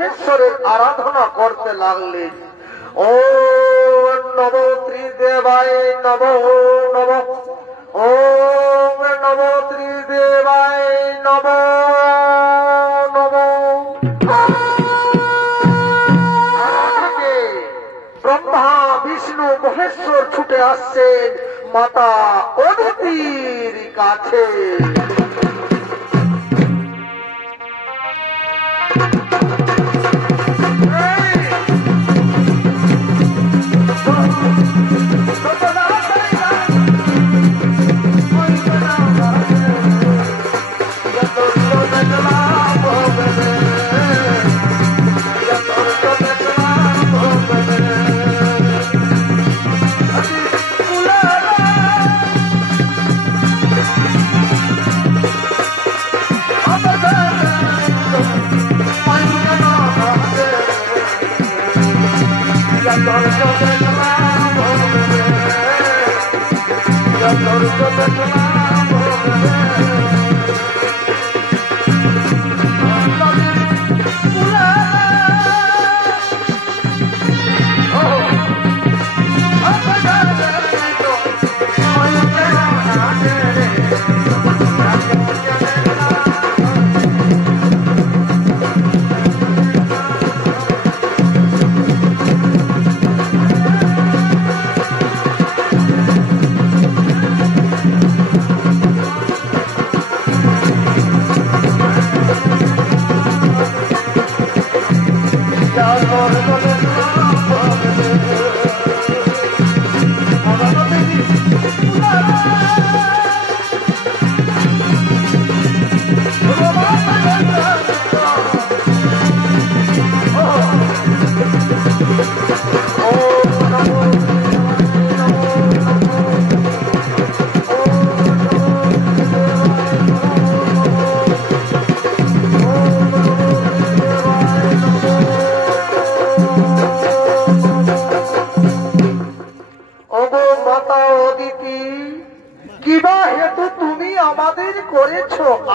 মহেশ্বরের আরাধনা করতে লাগলেন। ও নব ত্রিদেবায় নব নব, ওম নব ত্রিদেবায় নব নব। ব্রহ্মা বিষ্ণু মহেশ্বর ছুটে আসছেন মাতা অদিতির কাছে।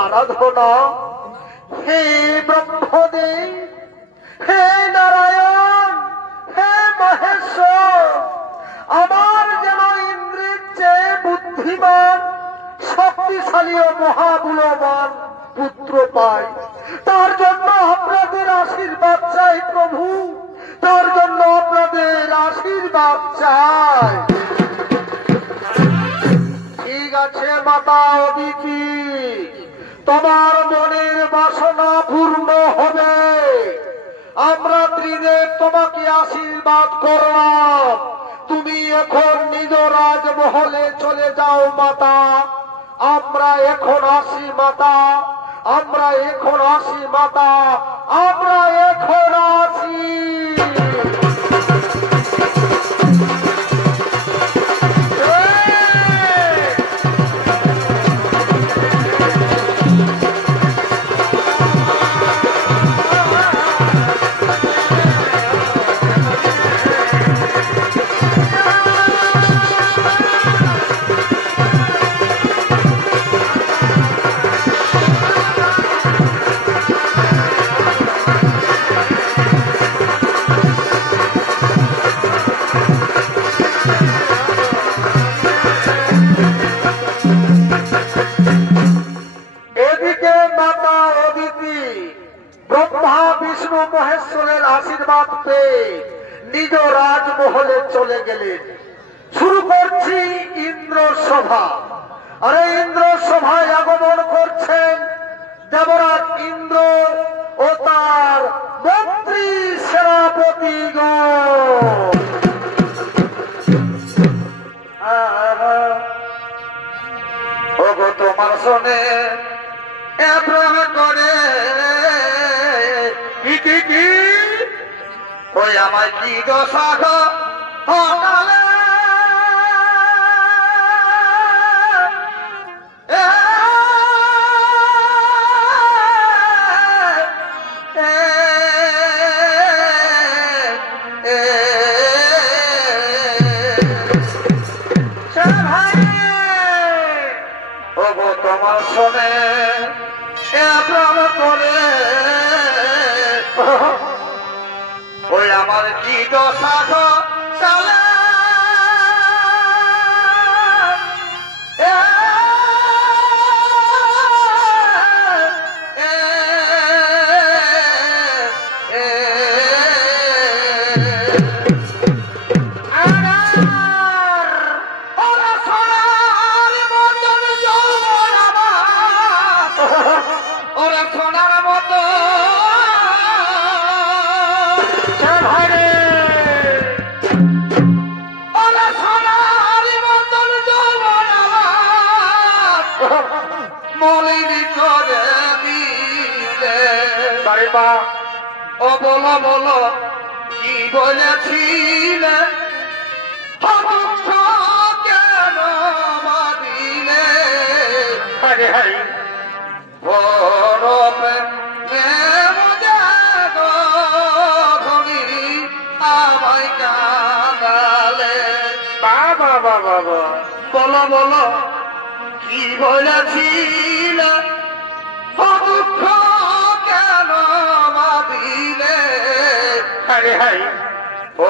আরাধনা হে ব্রহ্মদেব, হে নারায়ণ, হে মহেশ্বর, আমার যেন ইন্দ্রের চেয়ে বুদ্ধিমান শক্তিশালী ও মহাবলবান পুত্র পাই, তার জন্য আপনাদের আশীর্বাদ চাই প্রভু, তার জন্য আপনাদের আশীর্বাদ চাই। ঠিক আছে মাতা অদিতি, তোমার মনের বাসনা পূর্ণ হবে। আমরা ত্রিদেব তোমাকে আশীর্বাদ করলাম। তুমি এখন নিজ রাজমহলে চলে যাও মাতা। আমরা এখন আসি মাতা, আমরা এখন আসি মাতা, আমরা এখন আসি। মহেশ্বরের আশীর্বাদ পেয়ে নিজ রাজমহলে চলে গেলেন। শুরু করছি ইন্দ্র সভা। আরে ইন্দ্র সভায় আগমন করছেন দেবরাজ ইন্দ্র ও তার মন্ত্রী সেনাপতিগণ। ওগো তোমার শোনে করে ওই আমার কি দশা হকালে ওগো তোমার শোনে করে ওই আমার কি দশা গো সালা ও বলো বলো কি বলেছিলে কেন দিলে আমায় কাঁদালে বাবা বাবা বলো বলো কি বলেছিলে কেন দিলে হাই হাই ও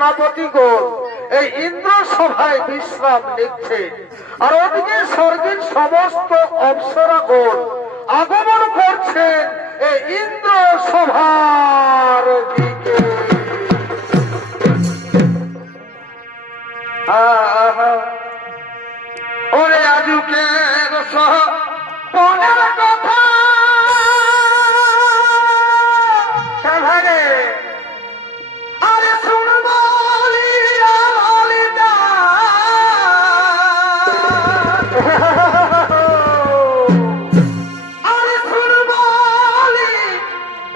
সেনাপতিগণ এই ইন্দ্র সভায় বিশ্রাম নিচ্ছে, আর ওদিকে স্বর্গের সমস্ত অপ্সরাগণ আগমন করছেন এই ইন্দ্র সভার দিকে। ওরে আজুকের পনের কথা সাভারে আরে শুনব লিলিতা আরে শুনব লিলিতা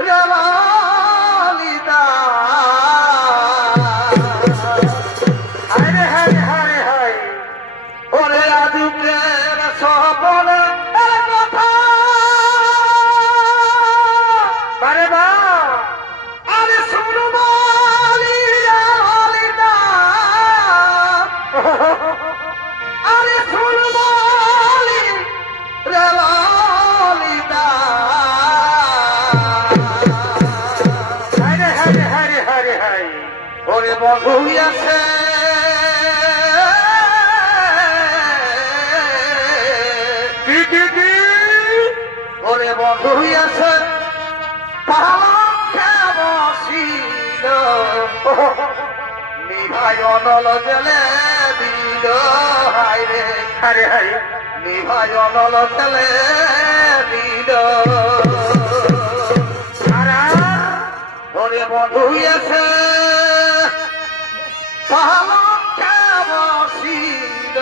আরে হায় হায় হায় ওরে আজুকের সপনের কথা আরে বা আরে শুনব লিলিতা আরে শুনব লিলিতা হায় হায় হায় হায় হায় ওরে বন্ধু আছে ওরে বন্ধু আছে বসিল নিভাই অনল জেলে দিল হায় রে হারে হায় নিভাই অনল জেলে দিল ওরে বন্ধু আছে বসিল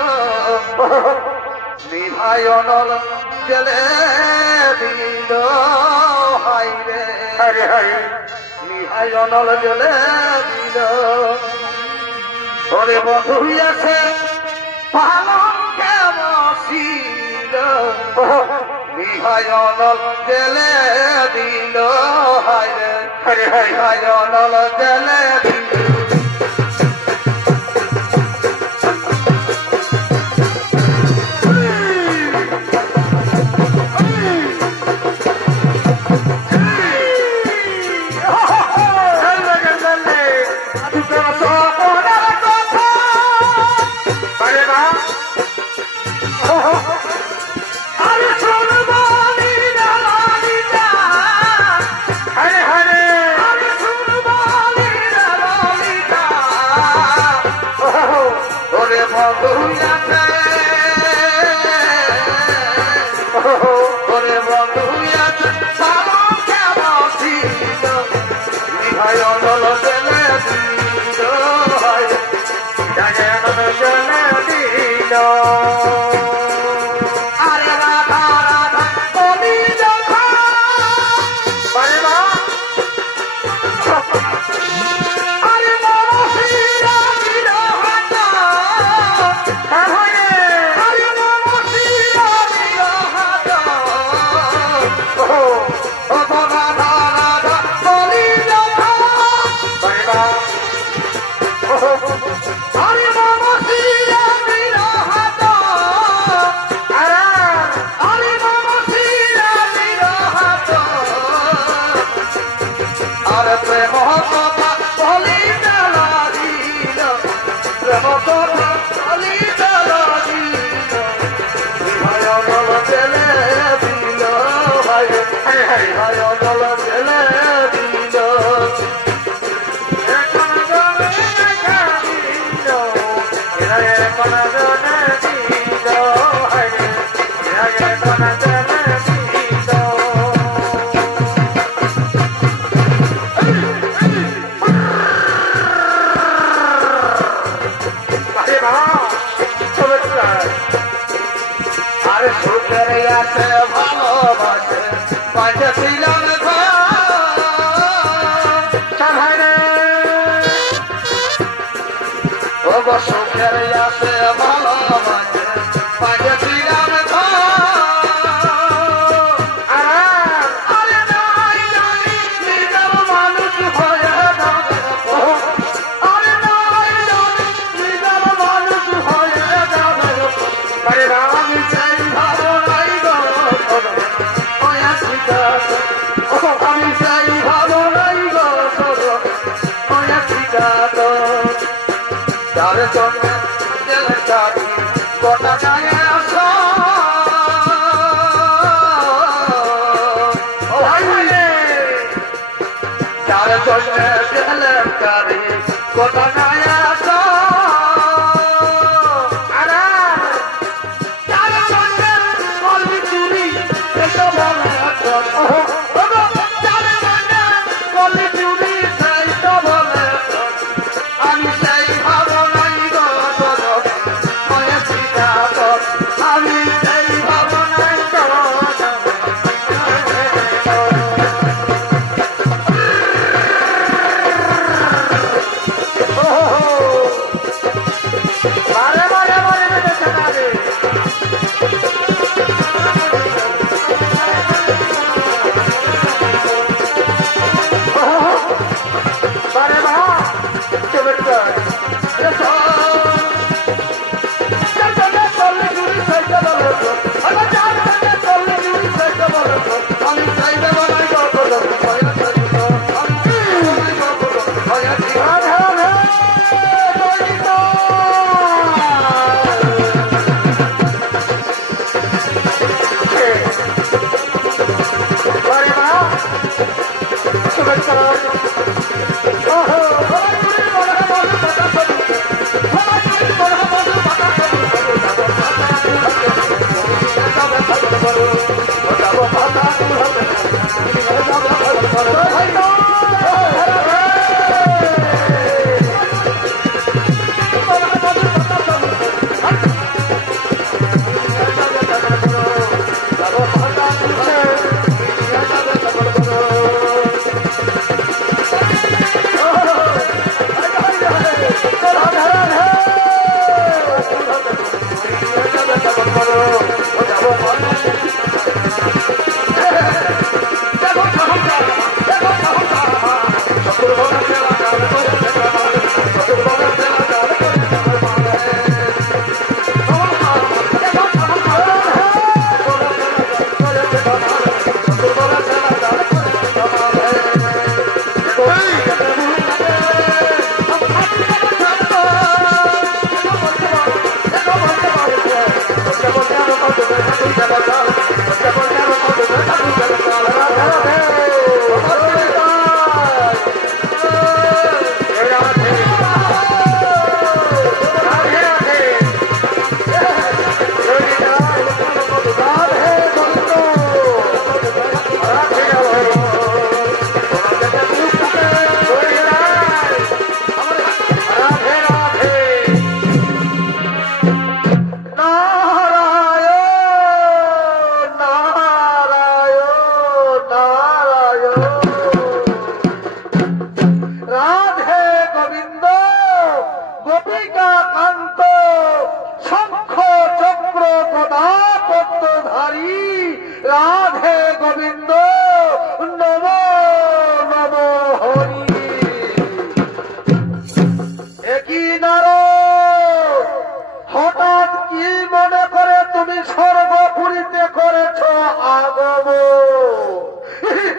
নিভাই অনল জেলে দিল হায় রে হায় হায় নিভাই অনল জেলে দিল ওরে বন্ধু আছে পালঙ্কে বসিল নিভাই অনল জেলে দিল হায় রে হায় হায় নিভাই অনল জেলে দিল আরে রাধা রাধা কবি যখন আরে নমশিরা বিরহত আরে নমশিরা বিরহত ও রাধা রাধা কবি যখন আরে নমশিরা বিরহত আরে নমশিরা বিরহত আরে প্রেম কথা বলিতে লাগিল প্রেম কথা বলিতে লাগিল নিভাই অনল জেলে দিল হায় হায় হায় অনল জেলে দিল আরে সুখের আছে ভালোবাসে বাজছিলাম সুখের আছে ভালোবাসে বাজছিলাম মানুষ হয়ে মানুষ হয়ে আমি চাই ভালো নাই আমি চাই ভালো নাই গো যার জন্য গেলে যাবি গোটা গায়ে আসো যার জন্য গেলে যাবি গোটা গায়ে আসো যার জন্য করবি চুরি সেটা বলে যার জন্য করবি চুরি সেইটা বলে আমি সেই ভাবনাই আমি সেই ভাবনাই মারে মারে মারে বেঁচে মারে মা চলে রাধে গোবিন্দ নম নম হরি একই নারদ হঠাৎ কি মনে করে তুমি সর্বপুরীতে করেছ আগম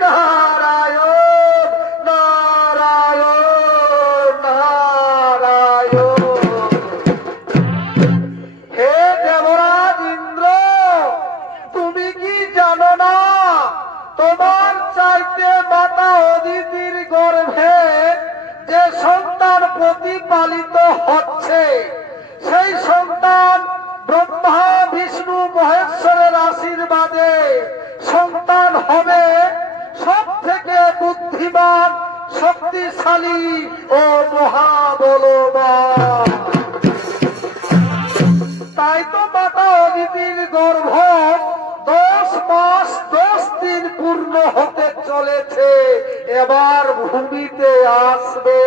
নারায়ণ নারায়ণ নারায়ণ হে দেবরাজ ইন্দ্র তুমি কি জানো না তোমার চাইতে মাতা অদিতির গর্ভে যে সন্তান প্রতিপালিত হচ্ছে সেই সন্তান ব্রহ্মা বিষ্ণু মহেশ্বরের আশীর্বাদে সন্তান হবে সব থেকে বুদ্ধিমান শক্তিশালী ও মহাবলবান। তাই তো মাতা অদিতির গর্ভ 10 মাস 10 দিন পূর্ণ হতে চলেছে, এবার ভূমিতে আসবে।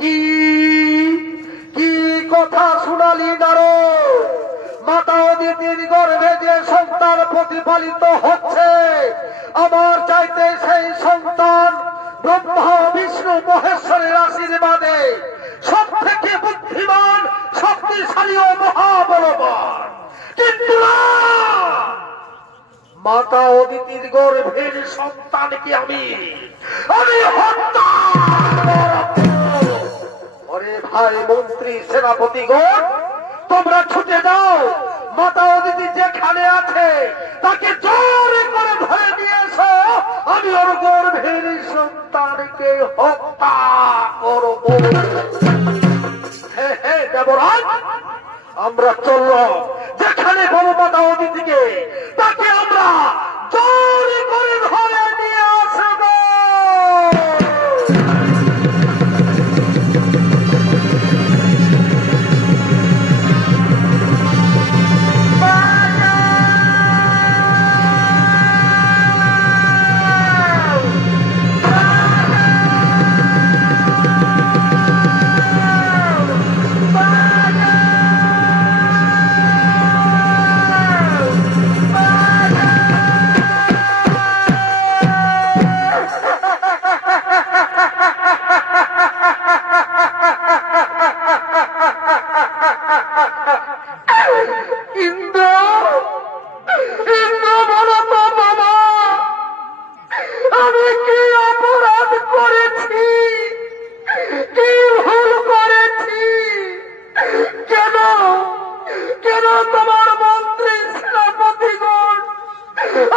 কি কি কথা শুনালি নারদ? মাতা অদিতির গর্ভে যে সন্তান প্রতিপালিত হচ্ছে আমার চাইতে সেই সন্তান ব্রহ্মা বিষ্ণু মহেশ্বরের আশীর্বাদে সব থেকে বুদ্ধিমান শক্তিশালী ও মহাবলবান। কিন্তু মাতা অদিতির গর্ভের সন্তানকে আমি হত্যা। ওরে ভাই মন্ত্রী সেনাপতিগণ, তোমরা ছুটে যাও, মাতা অদিতি যেখানে আছে তাকে জোর করে ধরে নিয়ে এসো। আমি ওর গর্ভের সন্তানকে হত্যা করব। হে দেবরাজ, আমরা চললাম, যেখানে বড় মাতা অদিতিকে তাকে আমরা জোর করে ধরে নিয়ে আসব।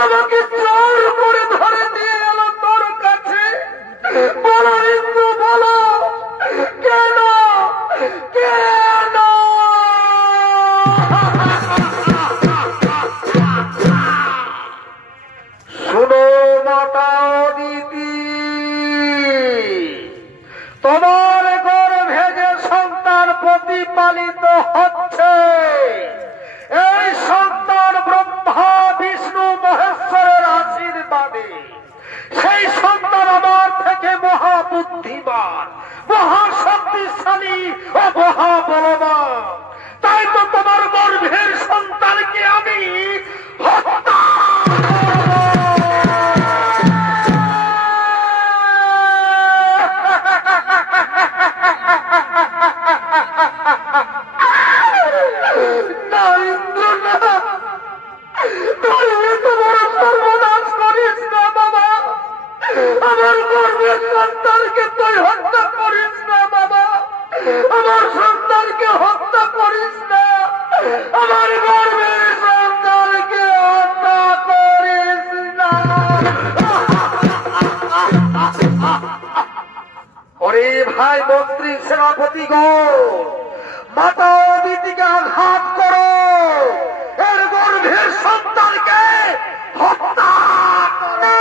আমাকে জোর করে ধরে দিয়ে গেল তোর কাছে। বলো ইন্দু, বলো কেন কেন? শুনো মাতা অদিতি, তোমার গর্ভে যে সন্তান প্রতিপালিত হচ্ছে, এই সন্তান ব্রহ্মা বিষ্ণু মহেশ্বরের আশীর্বাদে। সেই সন্তান আমার থেকে মহাবুদ্ধিমান, মহাশক্তিশালী ও মহাবলবান। তাই তো তোমার গর্ভের সন্তানকে আমি হত্যা সর্বনাশ করিস না বাবা। আমার গর্ভের সন্তানকে তুই হত্যা করিস না বাবা। আমার সন্তানকে হত্যা করিস না। আমার গর্ভের সন্তানকে হত্যা করিস না। ওরে ভাই মন্ত্রী সেনাপতিগণ, মাতা অদিতিকে আঘাত করো, এর গর্ভের সন্তানকে হত্যা করো।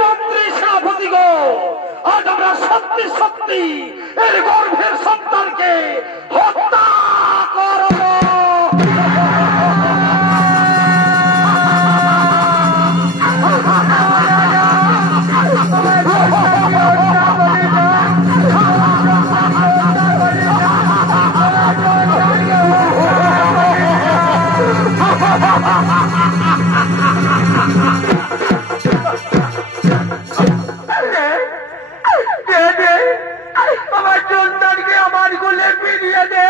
মন্ত্রী সেনাপতিগণ, আজ আমরা সত্যি সত্যি এর গর্ভের সন্তানকে হত্যা করব। আমার সন্তানকে আমার কোলে ফিরিয়ে দে,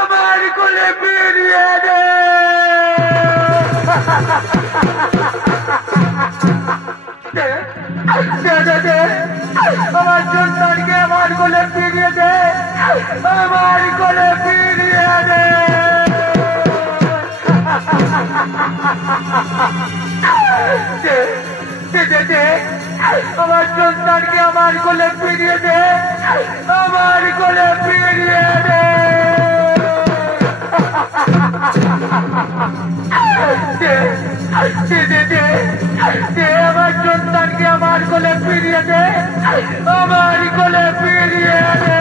আমার কোলে ফিরিয়ে দে। দে দে দে আমার সন্তানকে আমার কোলে ফিরিয়ে দে, আমার কোলে ফিরিয়ে দে। আমার সন্তানকে আমার কোলে ফিরিয়ে দে, আমার কোলে ফিরিয়ে দে। আমার সন্তানকে আমার কোলে ফিরিয়ে দে, আমার কোলে ফিরিয়ে দে।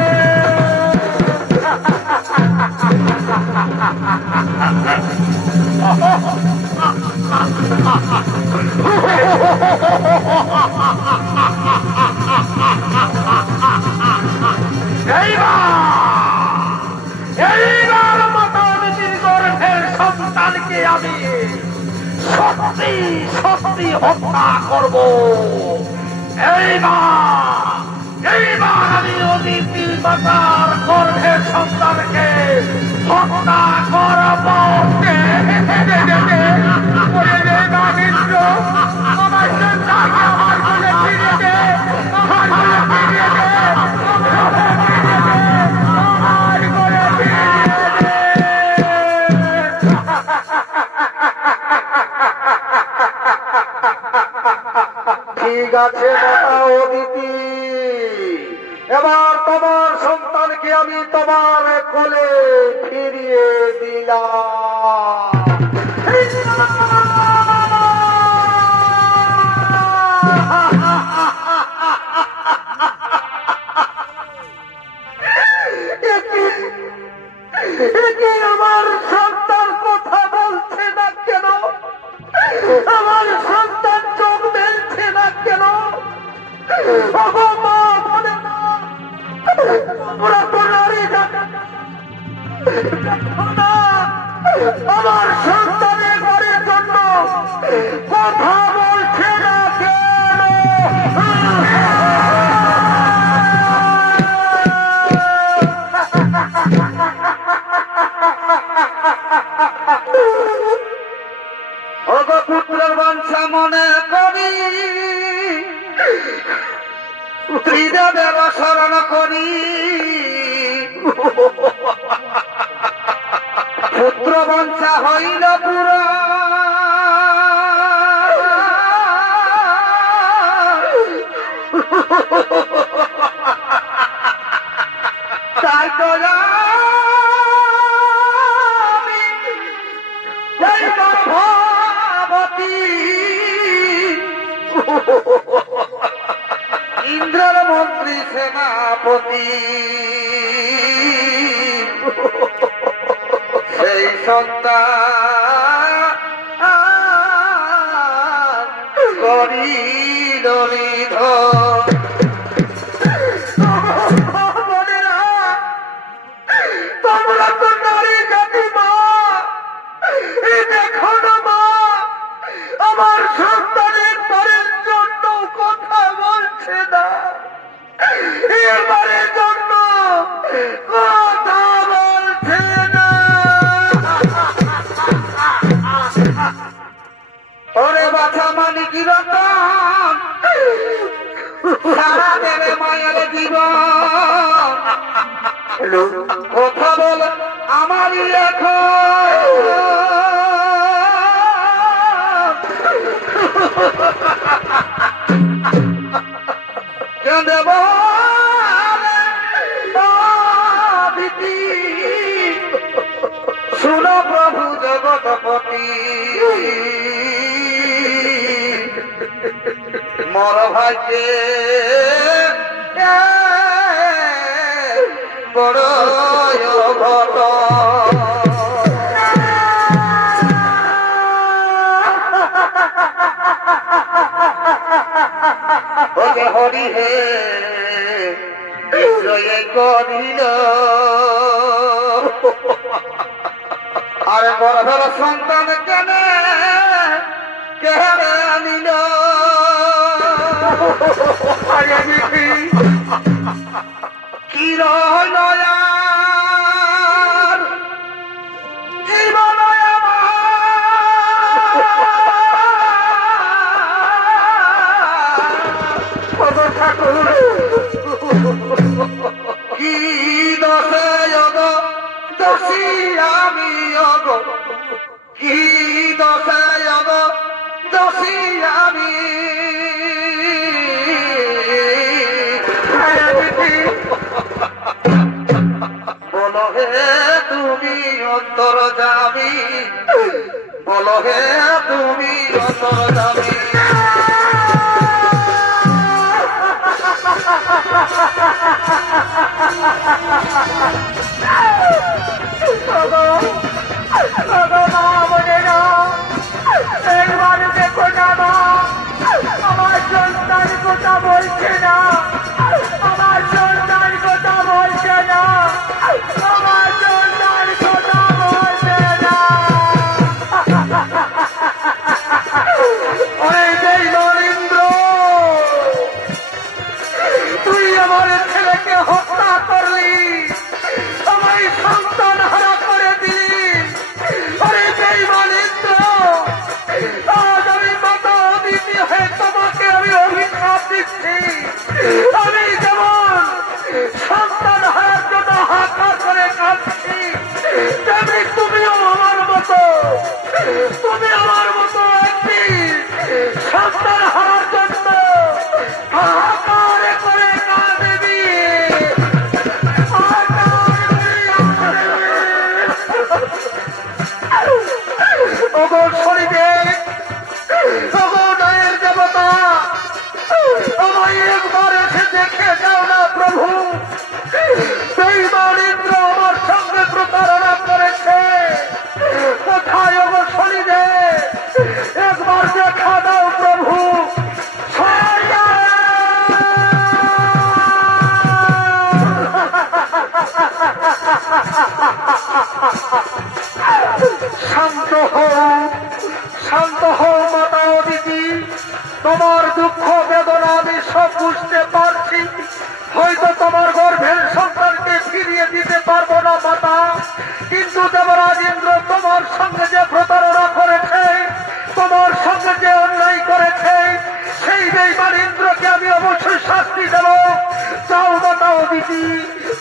এইবার মাতাদির গর্ভের সন্তানকে আমি সত্যি সত্যি হত্যা করব। এইবার আমি অদিতি মাতার গর্ভের সন্তানকে হত্যা করব। আমার সন্তানকে আমার কোলে ফিরিয়ে দে, আমার কোলে ফিরিয়ে দে, আমার কোলে ফিরিয়ে দে। ঠিক আছে মাতা অদিতি, এবার তোমার সন্তানকে আমি তোমার কোলে ফিরিয়ে দিলাম। আমার সন্তান কথা বলছে না কেন? আমার সন্তান চোখ মেলছে না কেন? তোমরা তো নারী জাতি, আমার সন্তানের বাড়ির জন্য কথা বলছে না কেন? পুত্রের বংশা মনে করি, ত্রিদেবের স্মরণ করি, পুত্র বংশা হইল পুরা, তাই তো ইন্দ্রের মন্ত্রী সেনাপতি সেই সন্তান করিল নিধন। তোমরা তো নারী জাতি মা, দেখো না মা, আমার সন্তানের পরের জন্য কথা বলছে না, এবারের জন্য কথা বলছে না। ওরে বাছা মানিকি রতন, সারা দেবে মায়ের জীবন, কথা বল আমারই এখন দেব শুনো প্রভু জগৎপতি, মর ভাগ্যে বড় ঘট। হরি হে বিজয় করিল, আরে গর্ভের সন্তান কেনে কেড়ে আনিল। কি রইল জীবন ঠাকুর কি দশায় দোষী আমি বলো হে তুমি অন্তর্যামী, বলো হে তুমি অন্তর্যামী। একবার দেখো না মা, আমার সন্তান কথা বলছে না, আমার সন্তান কথা বলছে না, আমার সন্তান কথা বলছে না। নরেন্দ্র, তুই আমার ছেলেকে হত্যা করলি, আমার সন্তান হারা করে দিলি। আরে নরেন্দ্র, আজ আমি মাতা অদিতি হয়ে তোমাকে আমি অভিশাপ দিচ্ছি। আমি যেমন সন্তান হারার জন্য হাহাকার করে কাঁদছি, তেমনি তুমিও আমার মতো, তুমি আমার মতো একটি সন্তান হারার জন্য হাহাকার করে কাঁদবি। ওগো শরীরে, ওগো নয়ের দেবতা, আমায় একবার এসে দেখে যাও না প্রভু। সেই নরেন্দ্র আমার সঙ্গে প্রতারণা করেছে, কোথায় ওগো শরীরে, একবার দেখা দাও প্রভু। শান্ত হও, শান্ত হও মাতা অদিতি, তোমার দুঃখ বেদনা আমি সব বুঝতে পারছি। হয়তো তোমার গর্ভের সন্তানকে ফিরিয়ে দিতে পারবো না মাতা, কিন্তু দেবরাজ ইন্দ্র তোমার সঙ্গে যে প্রতারণা করেছে, তোমার সঙ্গে যে অন্যায় করেছে, সেই বেঈমান ইন্দ্রকে আমি অবশ্যই শাস্তি দেব। যাও মাতা অদিতি,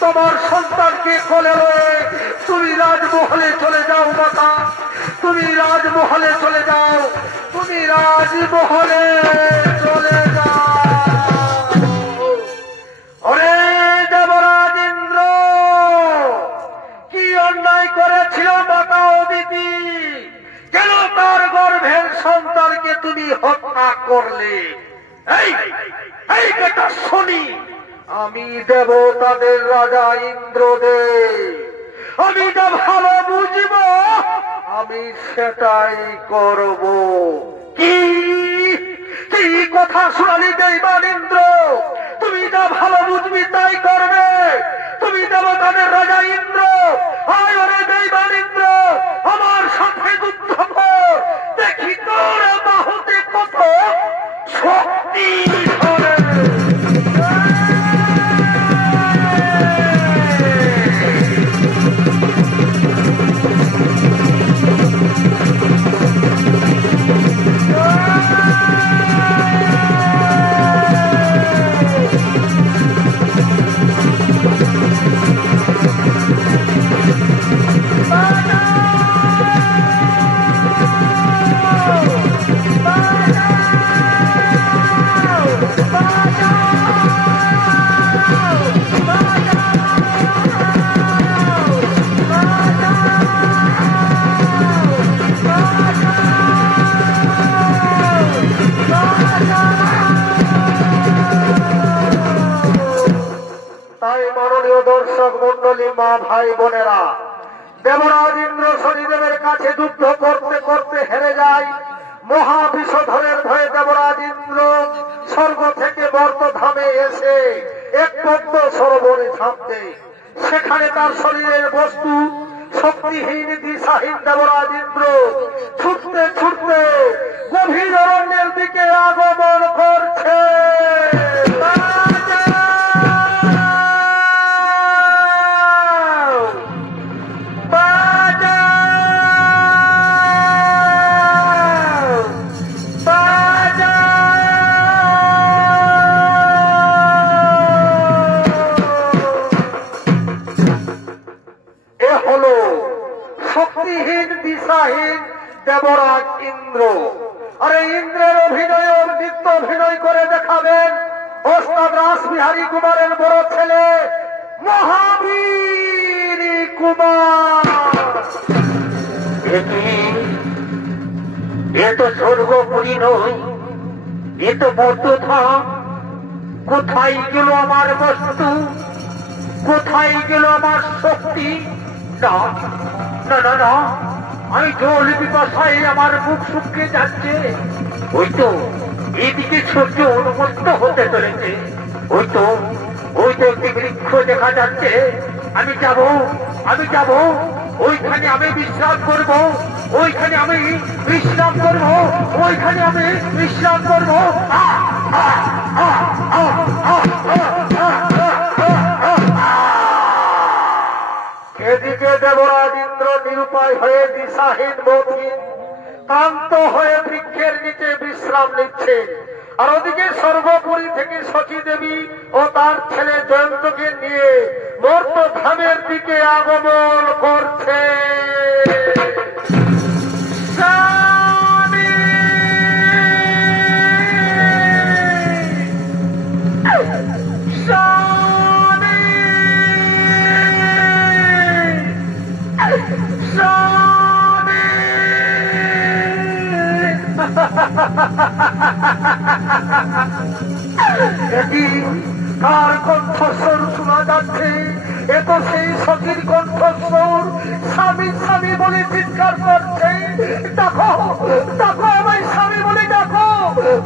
তোমার সন্তানকে কোলে লয়ে তুমি রাজমহলে চলে যাও মাতা, তুমি রাজমহলে চলে যাও, তুমি রাজমহলে চলে যাও। ওরে দেবরাজ ইন্দ্র, কি অন্যায় করেছিল মাতা অদিতি? কেন তার গর্ভের সন্তানকে তুমি হত্যা করলে? এই কথা শুনি, আমি দেবতাদের রাজা ইন্দ্রদেব, আমি যা ভালো বুঝব আমি সেটাই করব। কি কথা শুনালি বেঈমান ইন্দ্র? তুমি যা ভালো বুঝবি তাই করবে, তুমি দেবতাদের রাজা ইন্দ্র। আয় ওরে বেঈমান ইন্দ্র, আমার সাথে যুদ্ধ কর, দেখি তোর বাহুতে কত শক্তি ধরে। দর্শক মন্ডলী, মা ভাই বোনেরা, দেবরাজ ইন্দ্র শনিদেবের কাছে যুদ্ধ করতে করতে হেরে যায়। মহাবিষধরের ভয়ে দেবরাজ ইন্দ্র স্বর্গ থেকে বর্তধামে এসে এক পদ্ম সরোবরে ঝাঁপ দেয়। সেখানে তার শরীরের বস্তু শক্তিহীন দিশাহীন দেবরাজ ইন্দ্র ছুটতে ছুটতে গভীর অরণ্যের দিকে আগমন করছে। শক্তিহীন দেবরাজ ইন্দ্র। আরে ইন্দ্রের অভিনয় নিত্য অভিনয় করে দেখাবেন ওস্তাদ রাসবিহারী কুমারের বড় ছেলে মহাবীর কুমার। এ তো স্বর্গপুরী নয়, এ তো মর্তধাম। কোথায় গেল আমার বস্তু, কোথায় গেল আমার শক্তি? না না না না, আমি জল পিপাসায় আমার মুখ শুকিয়ে যাচ্ছে। ওই তো এদিকে সূর্য অনুমস্ত হতে চলেছে। ওই তো একটি বৃক্ষ দেখা যাচ্ছে। আমি যাব ওইখানে আমি বিশ্রাম করব, ওইখানে আমি বিশ্রাম করব, ওইখানে আমি বিশ্রাম করব। এদিকে দেবরাজ ইন্দ্র নিরুপায় হয়ে দিশাহীন মতিহীন ক্লান্ত হয়ে বৃক্ষের নিচে বিশ্রাম নিচ্ছে। আর ওদিকে স্বর্গপুরী থেকে সতী দেবী ও তার ছেলে জয়ন্তকে নিয়ে মর্তধামের দিকে আগমন করছে। কার কণ্ঠস্বর শোনা যাচ্ছে? এ তো সেই সখীর কণ্ঠস্বর। স্বামী স্বামী বলে চিৎকার করছে। দেখো দেখো, আমায় স্বামী বলে দেখো।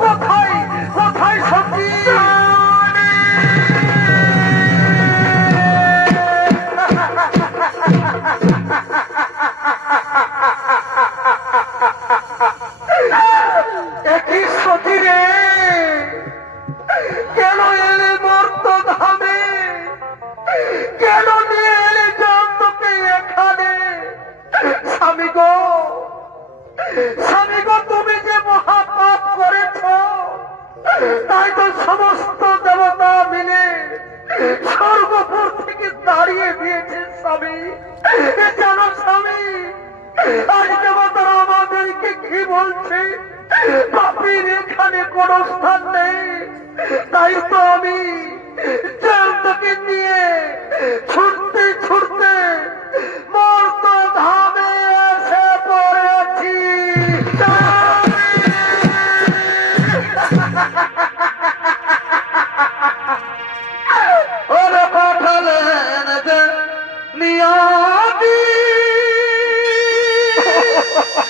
কোথায় কোথায় সখী? একই সতী রে, কেন এলে মর্তধামে? কেন নিয়ে এলে জয়ন্তকে এখানে? স্বামী গো, স্বামী গো, তুমি যে মহাপাপ করেছ, তাই তো সমস্ত দেবতা মিলে স্বর্গপুর থেকে দাঁড়িয়ে দিয়েছে। স্বামী জানো স্বামী, আজ দেবতারা আমাদেরকে কি বলছে? পাপীর এখানে কোন স্থান নেই। তাই তো আমি জয়ন্তকে নিয়ে ছুটতে ছুটতে মর্তধামে এসে পড়েছি। ওরে পাঠালেন যে নিয়াতি,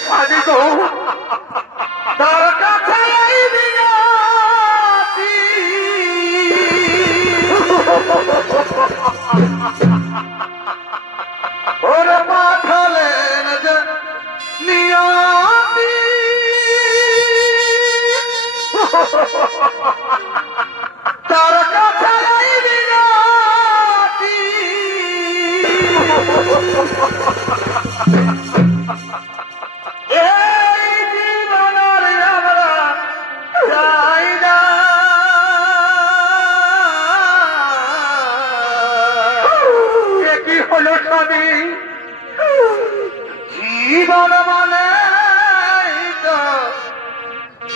স্বামী গো, তার কাছে এই নিয়াতি। ওরে পাঠালেন যে নিয়াতি, তার কাছে এই নিয়াতি। এই জীবনের আমরা যাই না, কি হলো স্বামী? জীবন মানে তো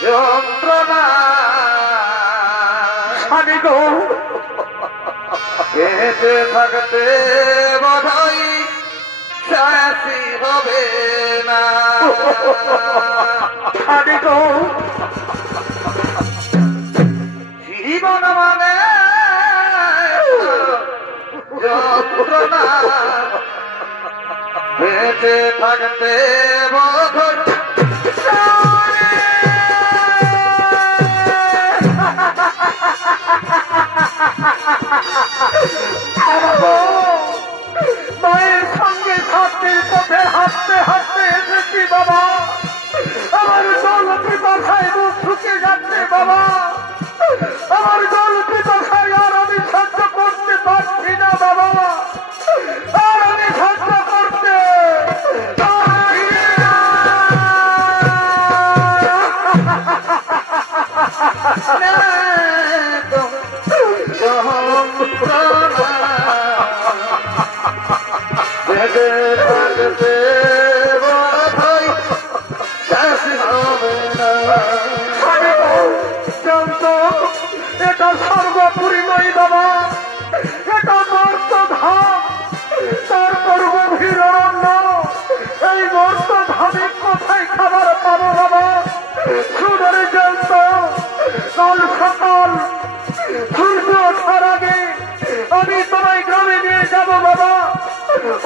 যন্ত্রণা। স্বামী গো, বেঁচে থাকতে বোধহয় শেষই হবে না। স্বামী গো, জীবন মানে যন্ত্রণা, বেঁচে থাকতে বোধহয় মায়ের সঙ্গে ছাত্রীর পথে হাঁটতে হাঁটতে এসেছি বাবা। আমার জল পিপাসায় মুখ শুকিয়ে যাচ্ছে বাবা। আমার জল পিপাসায় আর আমি সহ্য করতে পারছি না বাবা। আর আমি সহ্য করতে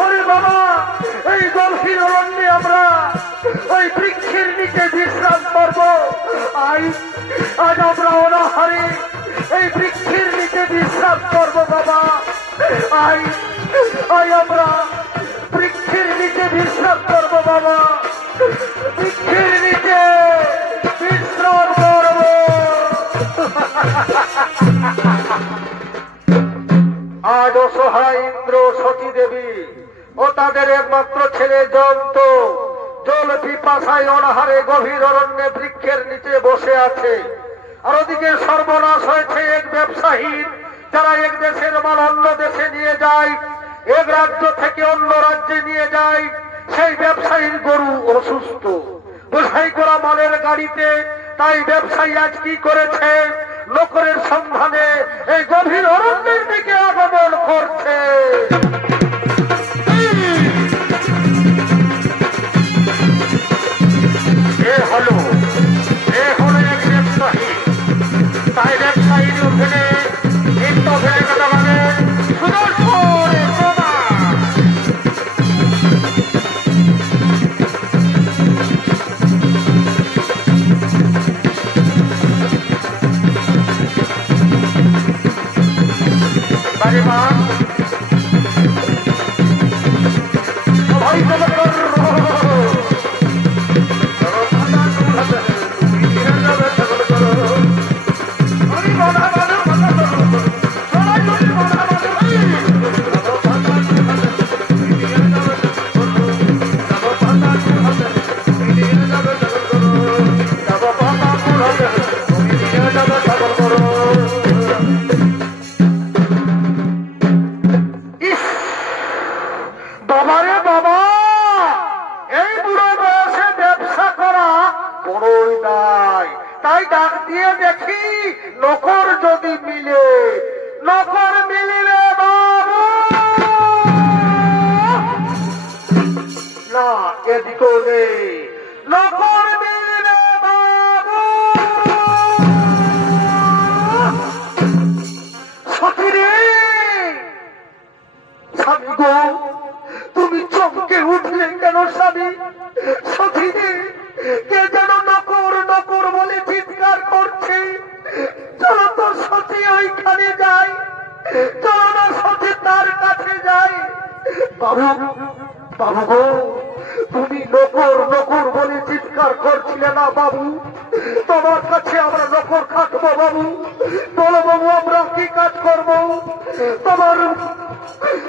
ওরে বাবা, এই গভীর অরণ্যে আমরা ওই বৃক্ষের নিচে বিশ্রাম করব। আজ আমরা অনাহারে এই বৃক্ষের নিচে বিশ্রাম করব বাবা। আমরা বৃক্ষের নিচে বিশ্রাম করব বাবা, বৃক্ষের নিচে বিশ্রাম করব। আজ অসহায় ইন্দ্র সতী দেবী ও তাদের একমাত্র ছেলে জয়ন্ত জল পিপাসায় অনাহারে গভীর অরণ্যে বৃক্ষের নিচে বসে আছে। আর ওদিকে সর্বনাশ হয়েছে এক ব্যবসায়ীর, যারা এক দেশের মাল অন্য দেশে নিয়ে যায়, এক রাজ্য থেকে অন্য রাজ্যে নিয়ে যায়। সেই ব্যবসায়ীর গরু অসুস্থ, বোঝাই করা মালের গাড়িতে। তাই ব্যবসায়ী আজ কি করেছে, নকরের সন্ধানে এই গভীর অরণ্যের দিকে আগমন করছে। এ হলো এক ব্যবসায়ী। তাই ব্যবসায়ীর ওখানে নিত্য ফেলে কথা মানে সুদর্শনে প্রমাণ। তাই ডাক দিয়ে দেখি নকর যদি মিলে, নকর মিলিবে বাবু। না এদিকেও নেই, নকর মিলিবে বাবু। সখী রে, স্বামী গো, তুমি চমকে উঠলে কেন স্বামী? সখী রে, কে যেন নকর নকর বলে চিৎকার করছে। চলো তো সতী ওইখানে যাই, চলো না সতী তার কাছে যাই। বাবু, বাবু গো, তুমি নকর নকর বলে চিৎকার করছিলে না বাবু? তোমার কাছে আমরা নকর খাটবো বাবু। বলো বাবু, আমরা কি কাজ করবো?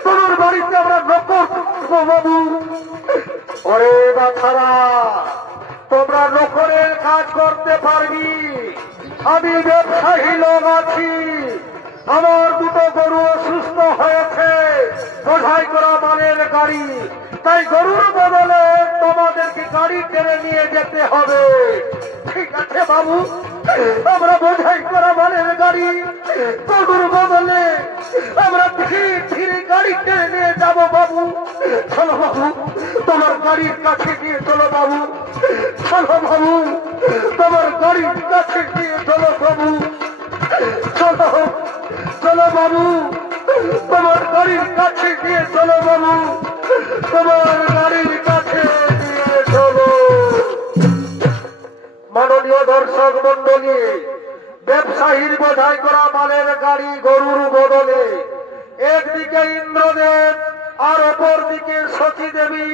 তোমার বাড়িতে আমরা নকর খাটবো বাবু। ওরে বাছারা, তোমরা নকরের কাজ করতে পারবি, আমি ব্যবসায়ী লোক আছি। আমার দুটো গরু অসুস্থ হয়েছে, বোঝাই করা মালের গাড়ি, তাই গরুর বদলে তোমাদেরকে গাড়ি টেনে নিয়ে যেতে হবে। ঠিক আছে বাবু, আমরা বোঝাই করা মালের গাড়ি, গরুর বদলে আমরা ধীরে ধীরে গাড়ি টেনে নিয়ে যাবো বাবু। চলো বাবু, তোমার গাড়ির কাছে গিয়ে চলো বাবু। চলো বাবু, তোমার গাড়ির কাছে গিয়ে চলো বাবু। চলো চলো বাবু, তোমার গাড়ির কাছে গিয়ে চলো বাবু। তোমার গাড়ির কাছে গিয়ে চলো। মাননীয় দর্শক মন্ডলী, ব্যবসায়ীর বোঝাই করা মালের গাড়ি গরুর বদলে একদিকে ইন্দ্রদেব আর অপর দিকে সতী দেবী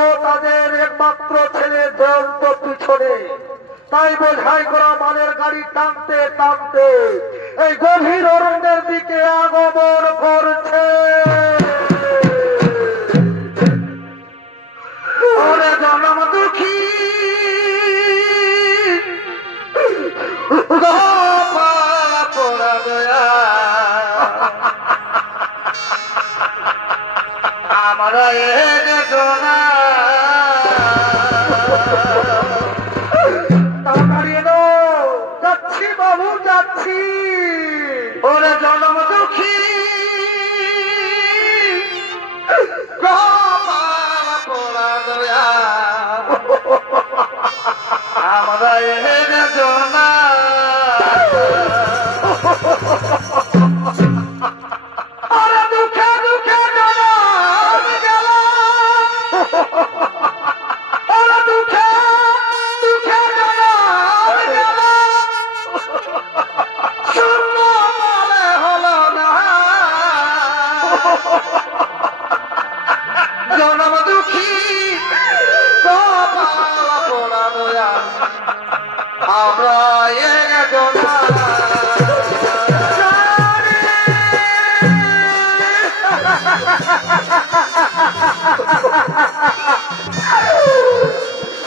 ও তাদের একমাত্র ছেলে জয়ন্ত পিছনে। তাই বোঝাই করা মালের গাড়ি টানতে টানতে এই গভীর অরণ্যের দিকে আগমন করছে। ওরে জনম দুঃখী আমরা যাচ্ছি বাবু, যাচ্ছি। ওরে জনম দুঃখী আমরা জনা দুঃখে দুঃখে গেলাম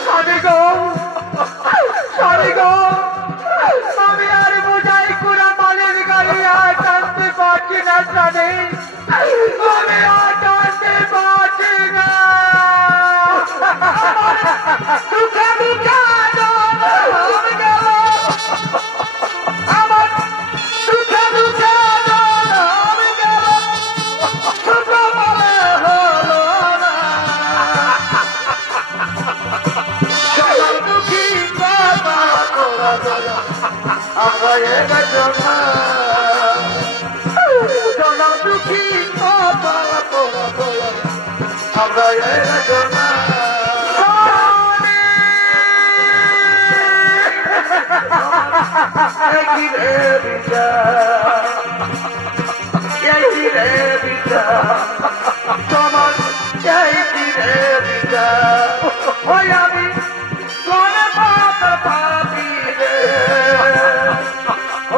স্বামী গো, স্বামী গো, আমি আর বোঝাই করা মালের গাড়ি আর টানতে পারছি না স্বামী, আমি আর টানতে পারছি না। দুঃখে দুঃখে আমি গেল, আমার দুঃখে দুঃখে আমি গেল, ছোট বলে হলো না। দুঃখী বাবা তোরা তোরা আমরা জনা দুঃখী বাবা তোরা তোরা আমরা জনা তোমার চাইছি রে বিজা ওই আমি কোনে পাতা পাবি রে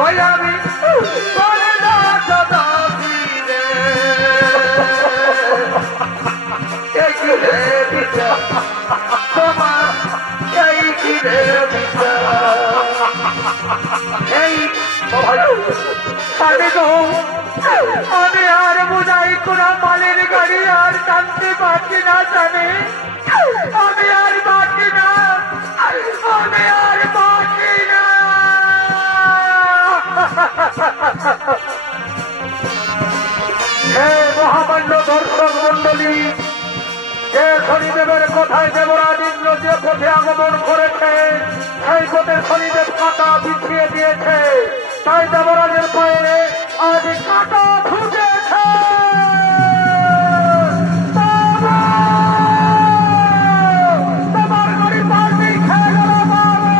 ওই আমি কোনে দাদা দাবি রে চাইছি রে বিজা তোমার চাইছি রে বিজা এই স্বামী গো, আমি আর বোঝাই করা মালের গাড়ি আর টানতে পারছি না স্বামী, আমি আর পারছি না, আমি আর পারছি না। হে মহামান্য দর্শক মন্ডলী, যে শনিদেবের কথায় দেবরাজ ইন্দ্র যে পথে আগমন করেছে সেই পথে শনিদেব কাঁটা বিছিয়ে দিয়েছে, তাই দেবরাজের পায়ে আজ কাঁটা ফুটেছে। তোমার গরিব পাল্টি খেয়ে গেল বাবু,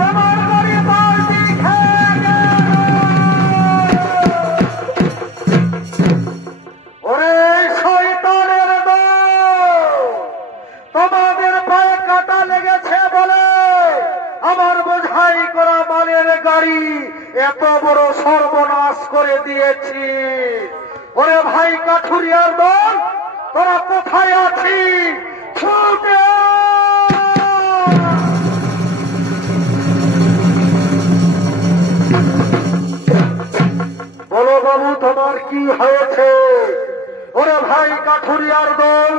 তোমার গরিব পাল্টি খেয়ে গেল। ওরে শয়তানের দল, তোমাদের পায়ে কাঁটা লেগেছে বলে আমার বোঝাই করা মালের গাড়ি এত বড় সর্বনাশ করে দিয়েছি। ওরে ভাই কাঠুরিয়ার দল, তোরা কোথায় আছিস? ছুটে বলো বাবু, তোমার কি হয়েছে? ওরে ভাই কাঠুরিয়ার দল,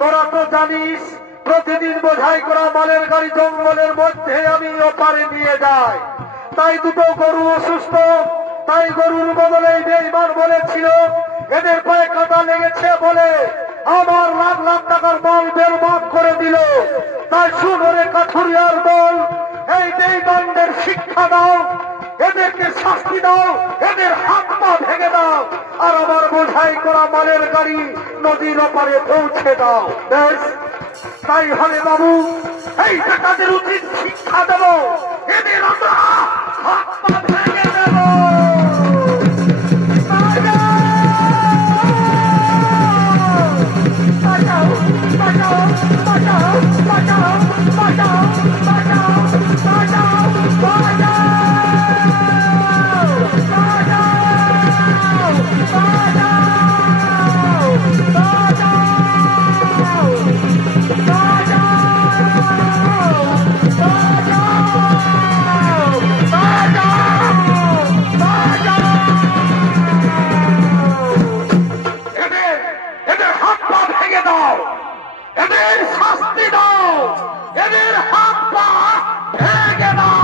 তোরা তো জানিস প্রতিদিন বোঝাই করা মালের গাড়ি জঙ্গলের মধ্যে আমি ওপারে নিয়ে যাই, তাই দুটো গরু অসুস্থ, তাই গরুর বদলে বেঈমান বলেছিল এদের পায়ে কাঁটা লেগেছে বলে আমার লাখ লাখ টাকার মাল বেরবাদ করে দিল। তাই শুনরে কাঠুরিয়ার দল, এই বেঈমানদের শিক্ষা দাও, এদেরকে শাস্তি দাও, এদের হাত পা ভেঙে দাও, আর আমার বোঝাই করা মালের গাড়ি নদীর ওপারে পৌঁছে দাও। বেশ, তাই হলে বাবু এই টাকাদের উচিত শিক্ষা দেব, এদের আমরা হাত পা ভেঙে দেব। বাঁচাও বাঁচাও বাঁচাও বাঁচাও বাঁচাও বাঁচাও বাঁচাও বাঁচাও এদের হাত পা ভেঙে দাও, এদের শাস্তি দাও, এদের হাত পা ভেঙে দাও।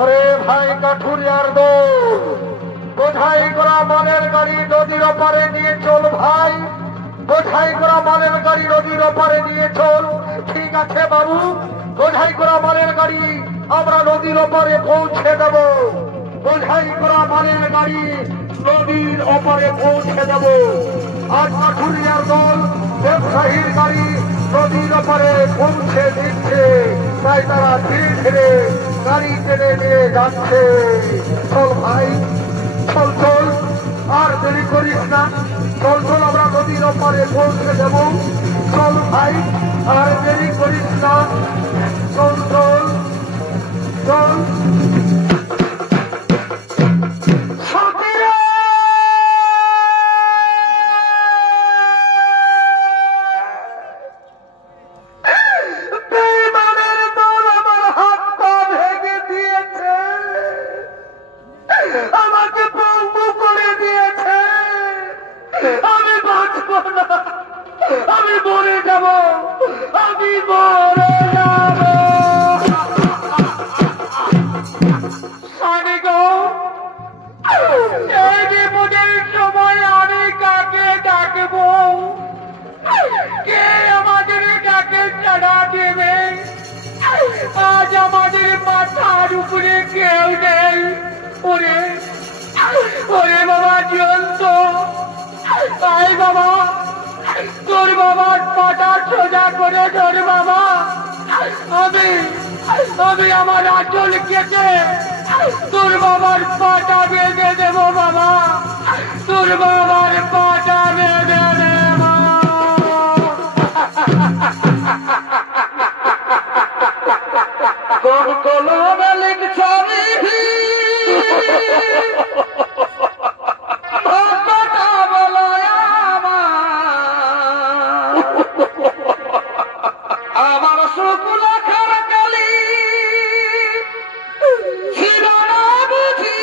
ওরে ভাই কাঠুরিয়ার দল, বোঝাই করা মালের গাড়ি নদীর ওপারে নিয়ে চল ভাই, বোঝাই করা মালের গাড়ি নদীর ওপারে নিয়ে চল। ঠিক আছে বাবু, বোঝাই করা মালের গাড়ি আমরা নদীর ওপারে পৌঁছে দেব, বোঝাই করা মালের গাড়ি নদীর ওপারে পৌঁছে দেব। আজ কাঠুরিয়ার দল ব্যবসায়ীর গাড়ি নদীর ওপারে পৌঁছে দিচ্ছে, তাই তারা ধীরে ধীরে গাড়ি টেনে নিয়ে যাচ্ছে। চল ভাই, চল চল, আর দেরি করিস না, চল চল, আমরা নদীর ওপারে পৌঁছে দেব। চল ভাই। আর দেরি করিস না, চল চল চল। আমি মরে যাব, আমি মরে যাব। স্বামী গো, এই বিপদের সময় আমি কাকে ডাকবো? কে আমাদের ডাকে সাড়া দেবে? আজ আমাদের মাথার উপরে কেউ নেই। ওরে ওরে বাবা জয়ন্ত, তাই বাবা তোর বাবার পাটা সোজা করে ধর বাবা। আমি আমার আঁচল কেটে তোর বাবার পাটা বেঁধে দেব বাবা, তোর বাবার পাটা বেঁধে দেব। কোন কলমে লিখছবি ভাষাটা বলো আমার শুকুল খারকালি ছিল না বুঝি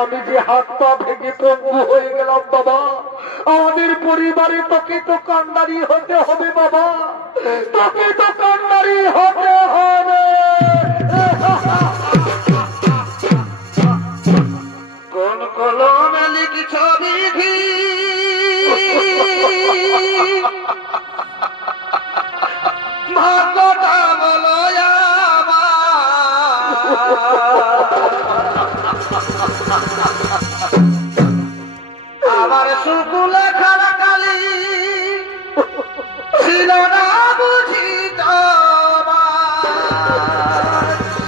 আমি যে হাত পা ভেঙে পঙ্গু হয়ে গেলাম বাবা। আমাদের পরিবারে তোকে তো কান্ডারি হতে হবে বাবা, তোকে তো কান্ডারি হতে হবে। কোন কলমে লিখছ বিধি ভাগ্যটা বলো আমার শুকুল খারকালি ছিল না বুঝি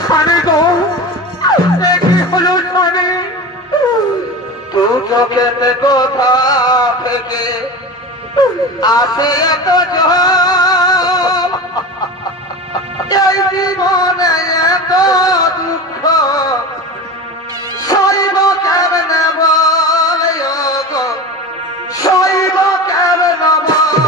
স্বামী গো, কি হলো স্বামী? তু চোখেতে কোথা থেকে আসে এত জল, এই জীবনে এত দুঃখ সইব কেমনে বল গো, সইব কেমনে বল।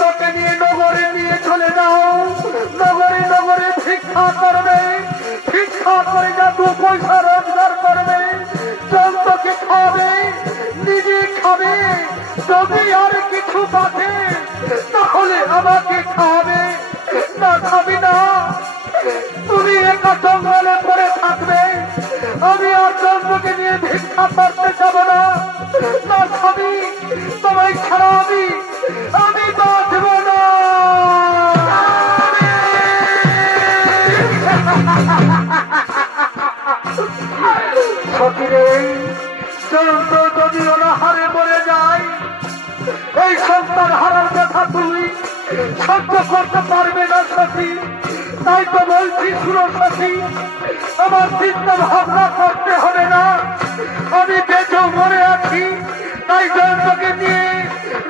তোকে নিয়ে নগরে নিয়ে চলে যাও, নগরে নগরে ভিক্ষা করবে, ভিক্ষা করে যা 2 পয়সা রোজগার করবে, তোকে খাবে, নিজে খাবে, যদি আর কিছু বাঁচে তাহলে আমাকে খাবে, না খাবি না তুমি একা জঙ্গলে পড়ে থাকবে। আমি আর চন্দ্রকে নিয়ে ভিক্ষা করতে যাব না, না খাবি, তোমায় ছাড়া আমি বাঁচব না। সতীরে চন্দ্র যদি অনাহারে মরে যায়, এই সন্তান হারার কথা তুই সহ্য করতে পারবে না সতী। তাই তো বলছি শুনো সতী, আমার চিন্তা ভাবনা করতে হবে না, আমি বেঁচেও মরে আছি। তাই জয়ন্তকে নিয়ে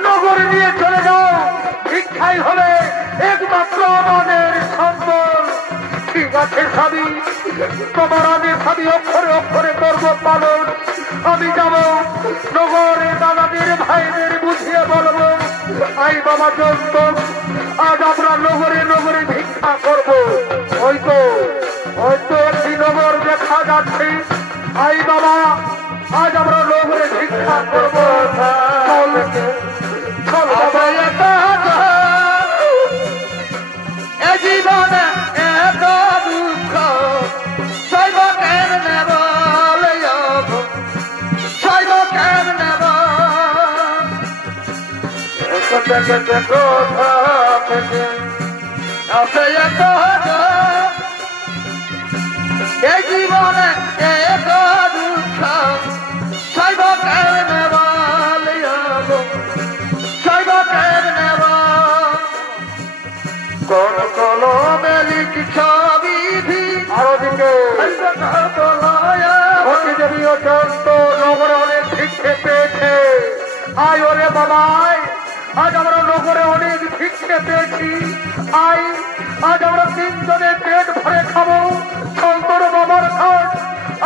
নগরে নিয়ে চলে যাও, ভিক্ষাই হলে একমাত্র আমাদের সম্বল। ঠিক আছে স্বামী, তোমার আমি স্বামী অক্ষরে অক্ষরে করব পালন। আমি যাব নগরে দাদাদের ভাইদের বুঝিয়ে বলবো, আই বাবা জয়ন্ত আজ আমরা নগরে নগরে ভিক্ষা করব। হয়তো একটি নগর দেখা যাচ্ছে, আই বাবা আজ আমরা নগরে ভিক্ষা করবো। চল চল বাবা, এ জীবনে এত দুঃখ সইব কেমনে বল, সইব কেমনে কোথা থেকে আসে এত এই জীবনে এত দুঃখ সইব কেমনে বল, সইব আয় ওরে বাবা আয়, আজ আমরা নগরে অনেক ভিক্ষে পেয়েছি, আয় আজ আমরা তিনজনে পেট ভরে খাবো, শঙ্কর বাবার খাট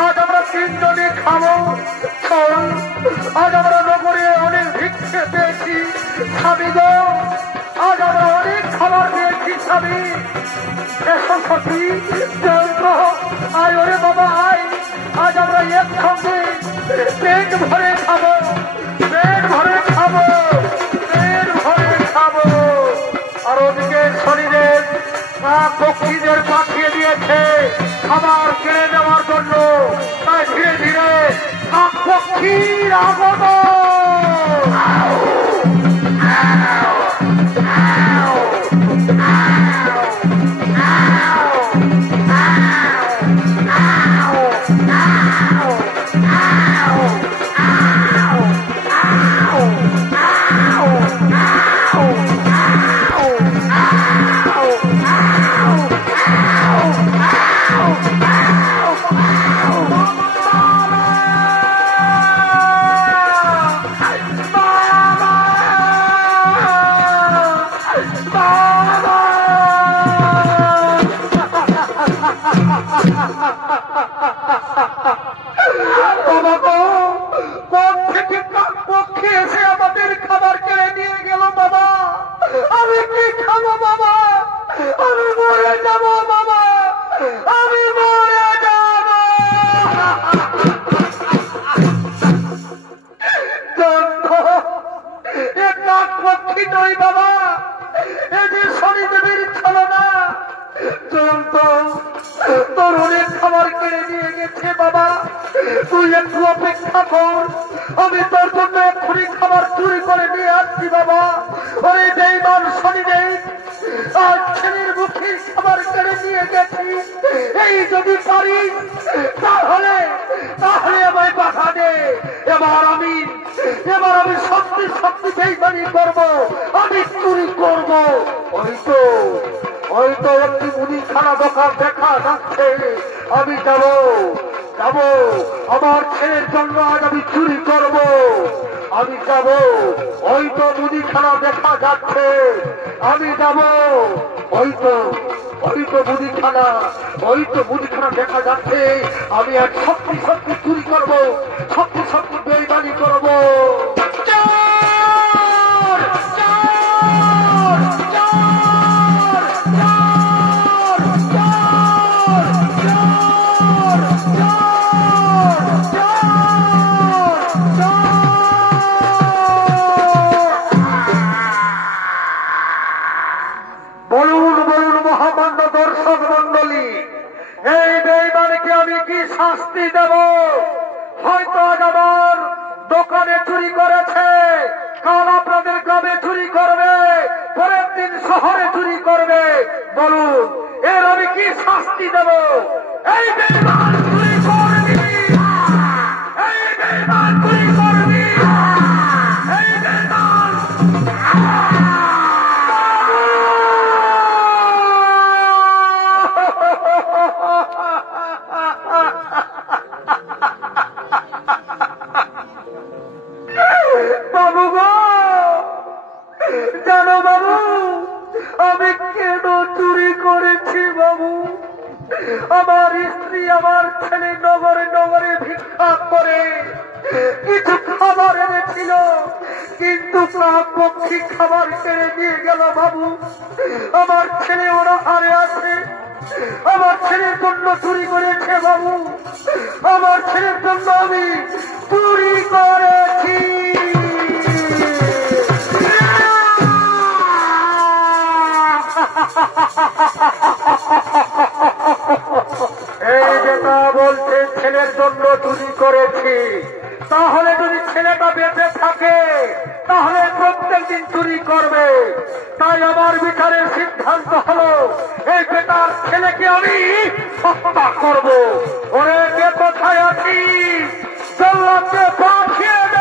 আজ আমরা তিনজনে খাবো, চল আজ আমরা নগরে অনেক ভিক্ষে পেয়েছি, স্বামী গো আজ আমরা অনেক খাবার পেয়েছি স্বামী, এসো সখী যন্ত্র আয় ওরে বাবা আয়, আজ আমরা একসঙ্গে পেট ভরে খাবো, পেট ভরে খাবো, পেট ভরে খাবো। আর ওদিকে শনিদেব পক্ষীদের পাঠিয়ে দিয়েছে খাবার কেড়ে নেওয়ার জন্য, তাই ধীরে ধীরে পক্ষীর আগমন। পক্ষে এসে আমাদের খাবার কেড়ে নিয়ে গেল বাবা, আমি কি খাবো বাবা, আমি মরে যাব বাবা, আমি মরে যাব। পক্ষী নই বাবা, এ যে শনিদেবের ছলনা, তোর অনেক খাবার কেড়ে নিয়ে গেছে বাবা, তুই একটু অপেক্ষা কর, আমি তোর জন্য এক্ষুনি খাবার চুরি করে নিয়ে আসছি বাবা। ওরে বেঈমান শনিদেব, আর ছেলের মুখে খাবার কেড়ে নিয়ে গেছি, এই যদি পারিস তাহলে আমায় বাধা দে, এবার আমি সত্যি সত্যি বেঈমানি করবো, আমি চুরি করবো। হয়তো একটি মুদিখানা দোকান দেখা যাচ্ছে, আমি যাব আমার ছেলের জন্য আজ আমি চুরি করব, আমি যাব। হয়তো মুদিখানা দেখা যাচ্ছে, আমি যাব। হয়তো মুদিখানা দেখা যাচ্ছে, আমি আজ সত্যি সত্যি চুরি করবো, সত্যি সত্যি বেঈমানি করবো। বলুন মহামান্য দর্শক মন্ডলী, এই বেঈমানকে আমি কি শাস্তি দেব? হয়তো আজ আমার দোকানে চুরি করেছে, কাল আপনাদের গ্রামে চুরি করবে, পরের দিন শহরে চুরি করবে, বলুন এর আমি কি শাস্তি দেব? এই বেঈমান চুরি করবি, এই বেঈমান চুরি করবি, এই বেঈমান। বাবু গো, জানো বাবু আমি কেন চুরি করেছি বাবু? আমার স্ত্রী আমার ছেলে নগরে নগরে ভিক্ষা করে কিছু খাবার এনেছিল, কিন্তু পক্ষী খাবার কেড়ে নিয়ে গেল বাবু। আমার ছেলে ওরা হারে আছে, আমার ছেলের জন্য চুরি করেছে বাবু, আমার ছেলের জন্য আমি চুরি করেছি। এই যেটা বলছে ছেলের জন্য চুরি করেছি, তাহলে যদি ছেলেটা বেঁচে থাকে তাহলে প্রত্যেক দিন চুরি করবে। তাই আমার বিচারের সিদ্ধান্ত হলো এই বেটার ছেলেকে আমি হত্যা করব। ওরে কে কোথায় আছিস, জল্লাদকে পাঠিয়ে দে।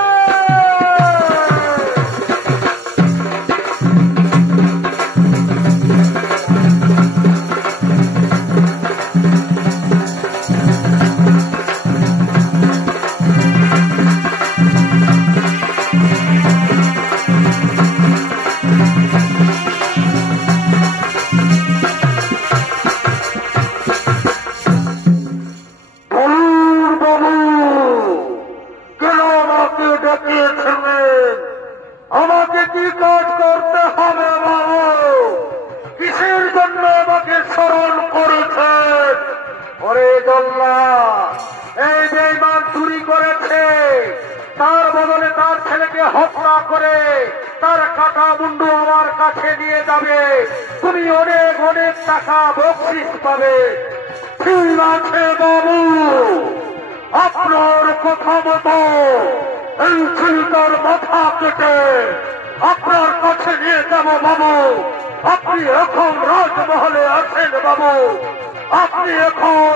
আমাকে কি কাজ করতে হবে বাবু? কিসের জন্য আমাকে স্মরণ করেছে? ওরে জল্লা, এই বেঈমান চুরি করেছে, তার বদলে তার ছেলেকে হত্যা করে তার কাটা মুন্ডু আমার কাছে নিয়ে যাবে, তুমি অনেক অনেক টাকা বকশিস পাবে। ঠিক আছে বাবু, আপনার কথা মতো এই ছেলেটার মাথা কেটে আপনার কাছে নিয়ে যাব বাবু। আপনি এখন রাজমহলে আছেন বাবু, আপনি এখন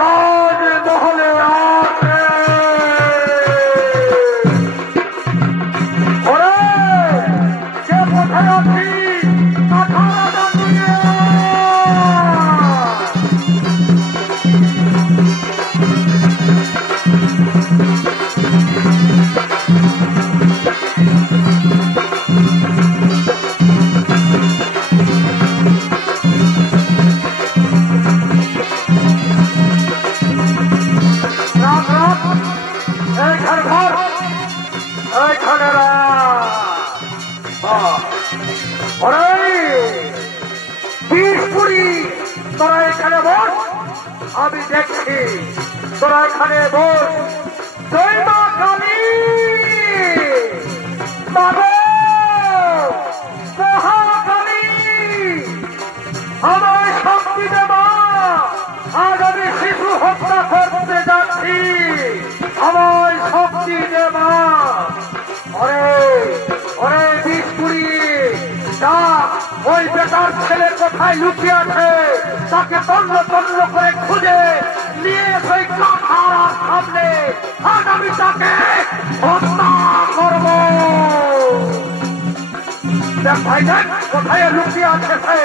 রাজমহলে আছেন। ওরে কে কোথায় আছি? তোরা এখানে বস, আমি দেখছি। তোরা এখানে বস। জয় মা কালী, মহাকালী, আমায় শক্তি দেবা। আজ আমি শিশু হত্যা করতে যাচ্ছি, আমায় শক্তি দেবা। ওরে ওরে বিষ্ণুরি, ওই বেটার ছেলে কোথায় লুকিয়ে আছে তাকে তন্ন তন্ন করে খুঁজে নিয়ে সেই কাঠার সামনে আজ আমি তাকে হত্যা করব। দেখ ভাই, দেখ কোথায় লুকিয়ে আছে সে।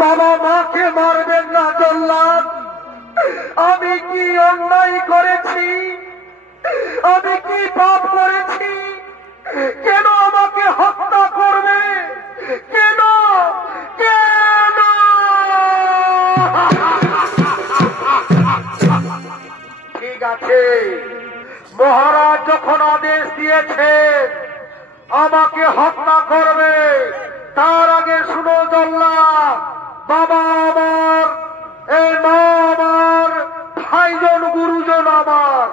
বাবা মাকে মারবেন না জল্লাদ। আমি কি অন্যায় করেছি? আমি কি পাপ করেছি? কেন আমাকে হত্যা করবে? কেন কেন? ঠিক আছে, মহারাজ যখন আদেশ দিয়েছে আমাকে হত্যা করবে, তার আগে শুনো জল্লাদ, বাবা আমার, এই মা আমার, ভাইজন গুরুজন আমার,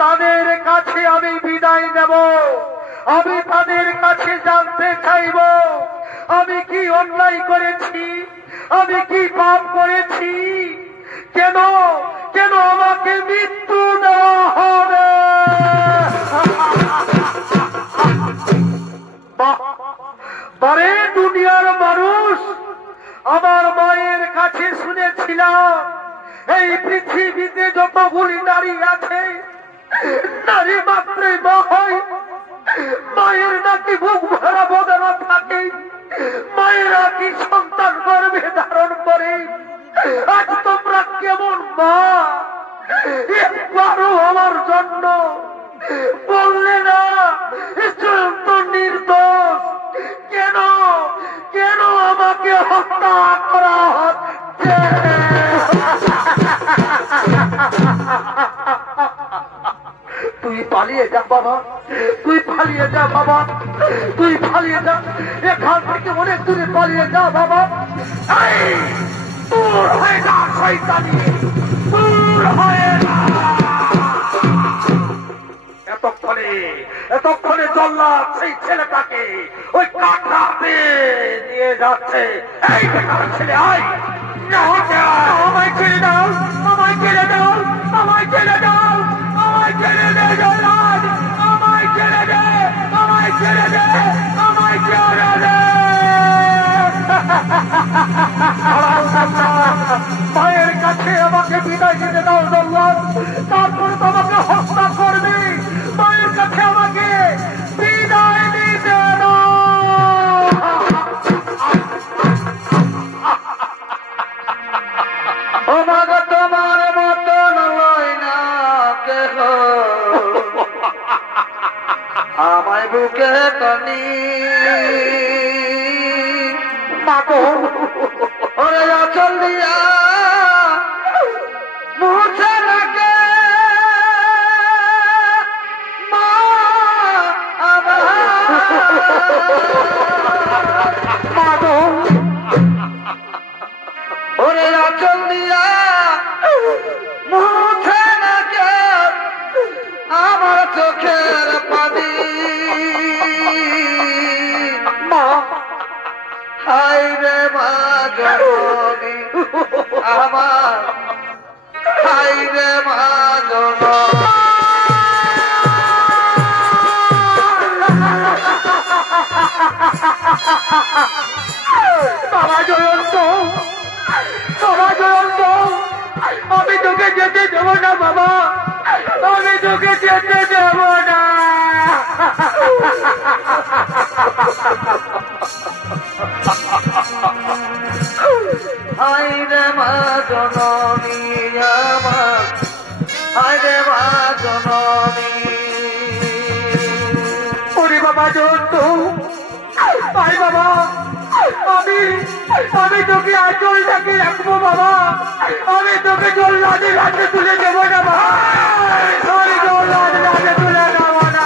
তাদের কাছে আমি বিদায় নেব। আমি তাদের কাছে জানতে চাইব আমি কি অন্যায় করেছি, আমি কি পাপ করেছি, কেন কেন আমাকে মৃত্যু দেওয়া হবে। বারে দুনিয়ার মানুষ, আমার মায়ের কাছে শুনেছিলাম এই পৃথিবীতে যতগুলি নারী আছে, নারী মাত্রই মা হয়। মায়ের নাকি বুক ভরা বেদনা থাকে, মায়েরা কি সন্তান গর্ভে ধারণ করে। আজ তোমরা কেমন মা, একবারও আমার জন্য বললে না তো নির্দোষ। কেন কেন আমাকে হত্যা করা হচ্ছে? তুই পালিয়ে যা বাবা, তুই পালিয়ে যা বাবা, তুই পালিয়ে যা, এখান থেকে অনেক দূরে পালিয়ে যা বাবা। দূর হয়ে যা শয়তানি, দূর হয়ে যা। এতক্ষণে জল্লাদ সেই ছেলেটাকে ওই কাঠাতে নিয়ে যাচ্ছে। এই বেকার ছেলে, আয়, আমায় ছেড়ে দাও, আমায় ছেড়ে দাও, আমায় ছেড়ে দাও, আমায় ছেড়ে দে জল্লাদ, আমায় ছেড়ে দে, আমায় ছেড়ে দে, আমায় ছেড়ে দে। মায়ের কাছে আমাকে বিদায় দিতে দাও জল্লাদ, তারপরে তো আমাকে হত্যা করবে। মায়ের কাছে আমাকে বিদায় দিতে দাও। গো ওরে আচল দিয়া মুছে লাগে মা আমার মা গো ওরে আচল দিয়া মুছে লাগে আমার চোখের পানি মা হাই রে মা জননী আমার হাই রে মা জননী বাবা জয়ন্ত বাবা জয়ন্ত আমি তোকে যেতে দেব না বাবা আমি তোকে যেতে দেব না হাই রে মা জননী আমার হাই রে মা জননী ওরে বাবা জয়ন্ত আয় বাবা আমি তোকে আঁচলটাকে রাখবো বাবা আমি তোকে জল্লাদের হাতে তুলে দেবো না বাবা আমি জল্লাদের হাতে তুলে দেবো না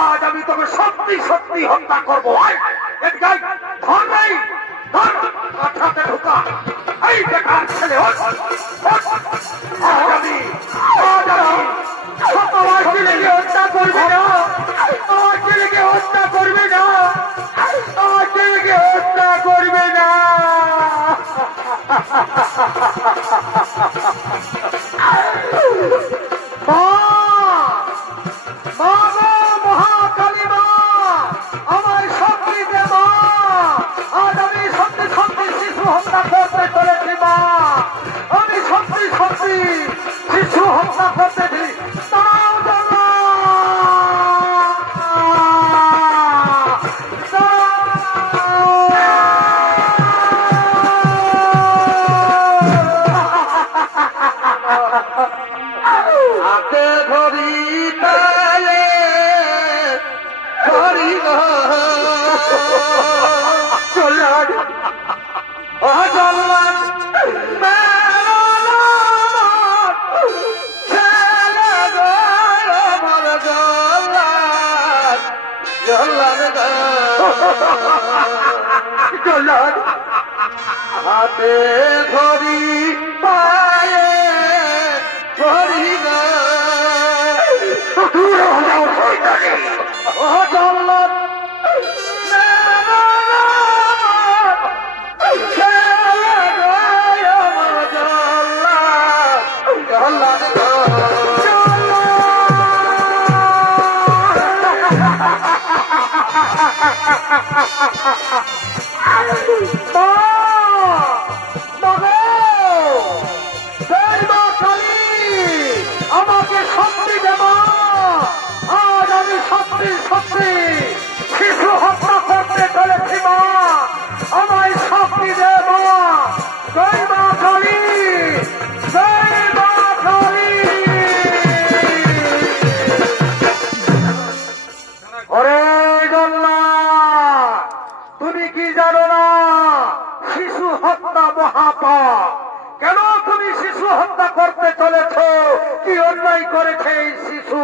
আজ আমি তোকে সত্যি সত্যি হত্যা করবো ধর নেই ধর কাঠাতে ঢোকা এই বেকার ছেলে আজ আমি আমার ছেলেকে হত্যা করবে না আমার ছেলেকে হত্যা করবে না আমার ছেলেকে হত্যা করবে না মহাকালী মা আমার শক্তি দে মা আজ আমি সত্যি সত্যি শিশু হত্যা করতে চলেছি মা আমি সত্যি সত্যি শিশু হত্যা করতেছি তাও জন্য হাতে ধরি তালে ধরি চল্লাদ অজল্লাদ চল্লাদ হাতে ধরি পায়ে ধরি না ও জল্লাদ আমাকে শক্তি দেব আজ আমি সত্যি সত্যি শিশু হত্যা করতে চলেছি মা আমায় শক্তি দেব জয় মা কালী জয় মা কালী ওরে জল্লাদ তুমি কি জানো না শিশু হত্যা মহাপাপ কেন তুমি শিশু হত্যা করতে চলেছ কি অন্যায় করেছে এই শিশু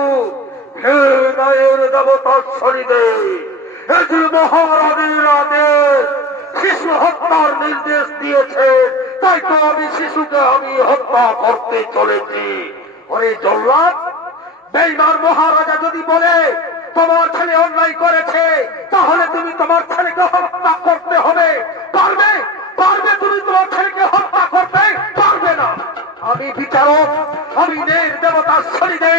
হে নয়ের দেবতার শরীরে এটি মহারানীর আদেশ শিশু হত্যার নির্দেশ দিয়েছে তাই তো আমি শিশুকে আমি হত্যা করতে চলেছি ওরে জল্লাদ বেঈমান মহারাজা যদি বলে তোমার ছেলে অন্যায় করেছে তাহলে তুমি তোমার ছেলেকে হত্যা করতে হবে পারবে পারবে তুমি তোমার ছেলেকে হত্যা করতে পারবে না আমি বিচারক আমি নেই দেবতার শরীরে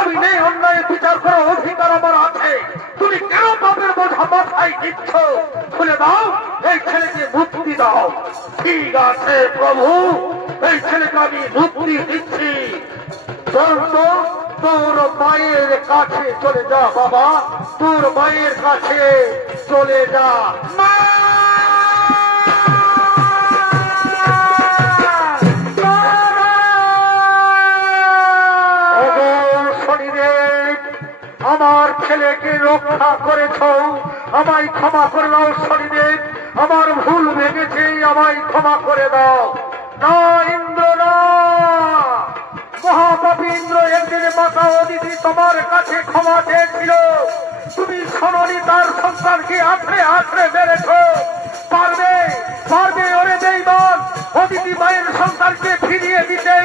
আমি নেই অন্যায় বিচার করার অধিকার আমার আছে তুমি কেন পাপের বোঝা মাথায় দিচ্ছ খুলে দাও এই ছেলেকে মুক্তি দাও ঠিক আছে প্রভু এই ছেলেকে আমি মুক্তি দিচ্ছি তোর মায়ের কাছে চলে যা বাবা তোর মায়ের কাছে চলে যা মা আমার আমার ছেলেকে রক্ষা করেছ, আমায় ক্ষমা করে দাও শনিদেব। আমার ভুল ভেঙেছে, আমায় ক্ষমা করে দাও। না ইন্দ্র না, মহাপাপী ইন্দ্র একদিন মাতা অদিতি তোমার কাছে ক্ষমা চেয়েছিল, তুমি শোনি তার সন্তানকে আঁকড়ে আঁকড়ে মেরেছ। পারবে পারবে ওরে বেঈমান অদিতি মায়ের সন্তানকে ফিরিয়ে দিতে?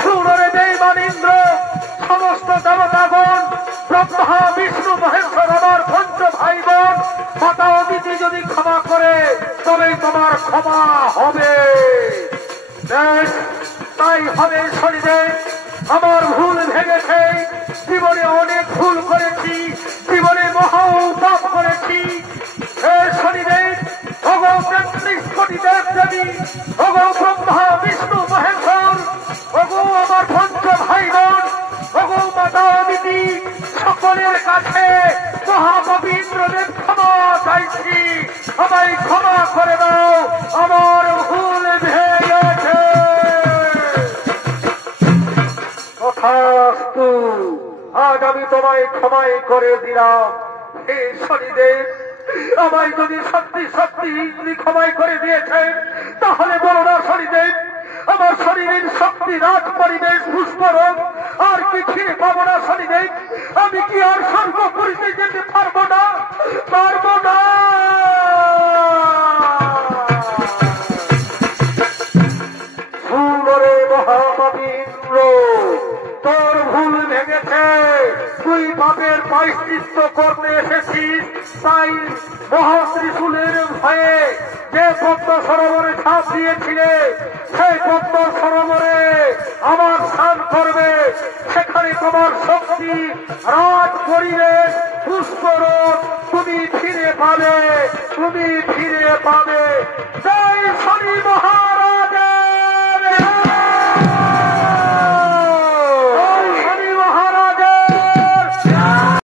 শুন ওরে বেঈমান ইন্দ্র, সমস্ত দেবতাগণ ব্রহ্মা বিষ্ণু মহেশ্বর আমার পঞ্চ ভাই বোন মাতা অদিতি যদি ক্ষমা করে তবেই তোমার ক্ষমা হবে। বেশ, তাই হবে শনিদেব। আমার ভুল ভেঙেছে, জীবনে অনেক ভুল করেছি, জীবনে মহা পাপ করেছি। হে শনিদেব, ভগো ৩৩ কোটি দেব দেবী, ভগো ব্রহ্মা বিষ্ণু মহেশ্বর, ভগো আমার পঞ্চ ভাই বোন, ভগো মাতা অদিতি, সকলের কাছে মহাকবি ইন্দ্রদেব ক্ষমা চাইছি, আমায় ক্ষমা করে দাও, আমার ভুল ভেঙেছে। তথাস্তু, আজ আমি তোমায় ক্ষমাই করে দিলাম। হে শনিদেব, আমায় যদি সত্যি সত্যি ক্ষমাই করে দিয়েছেন তাহলে বলো না শনিদেব, আমার শরীরের শক্তি রাজ পরিবেশ পুষ্পরোগ আর কি ফিরে পাবো না শনিদেব? আমি কি আর স্বর্গপুরীতে যেতে পারবো না? পারবো না। সুরে মহাপাপী ইন্দ্র, তোর ভুল ভেঙেছে, তুই পাপের প্রায়শ্চিত্ত করতে এসেছিস। তাই মহাত্রিশূলের ভয়ে যে পদ্ম সরোবরে ঝাঁপ দিয়েছিলে, সেই পদ্ম সরোবরে আমার স্নান করবে, সেখানে তোমার শক্তি রাজ পরিবেশ পুষ্পরোগ তুমি ফিরে পাবে, তুমি ফিরে পাবে। জয় শনি মহারাজ।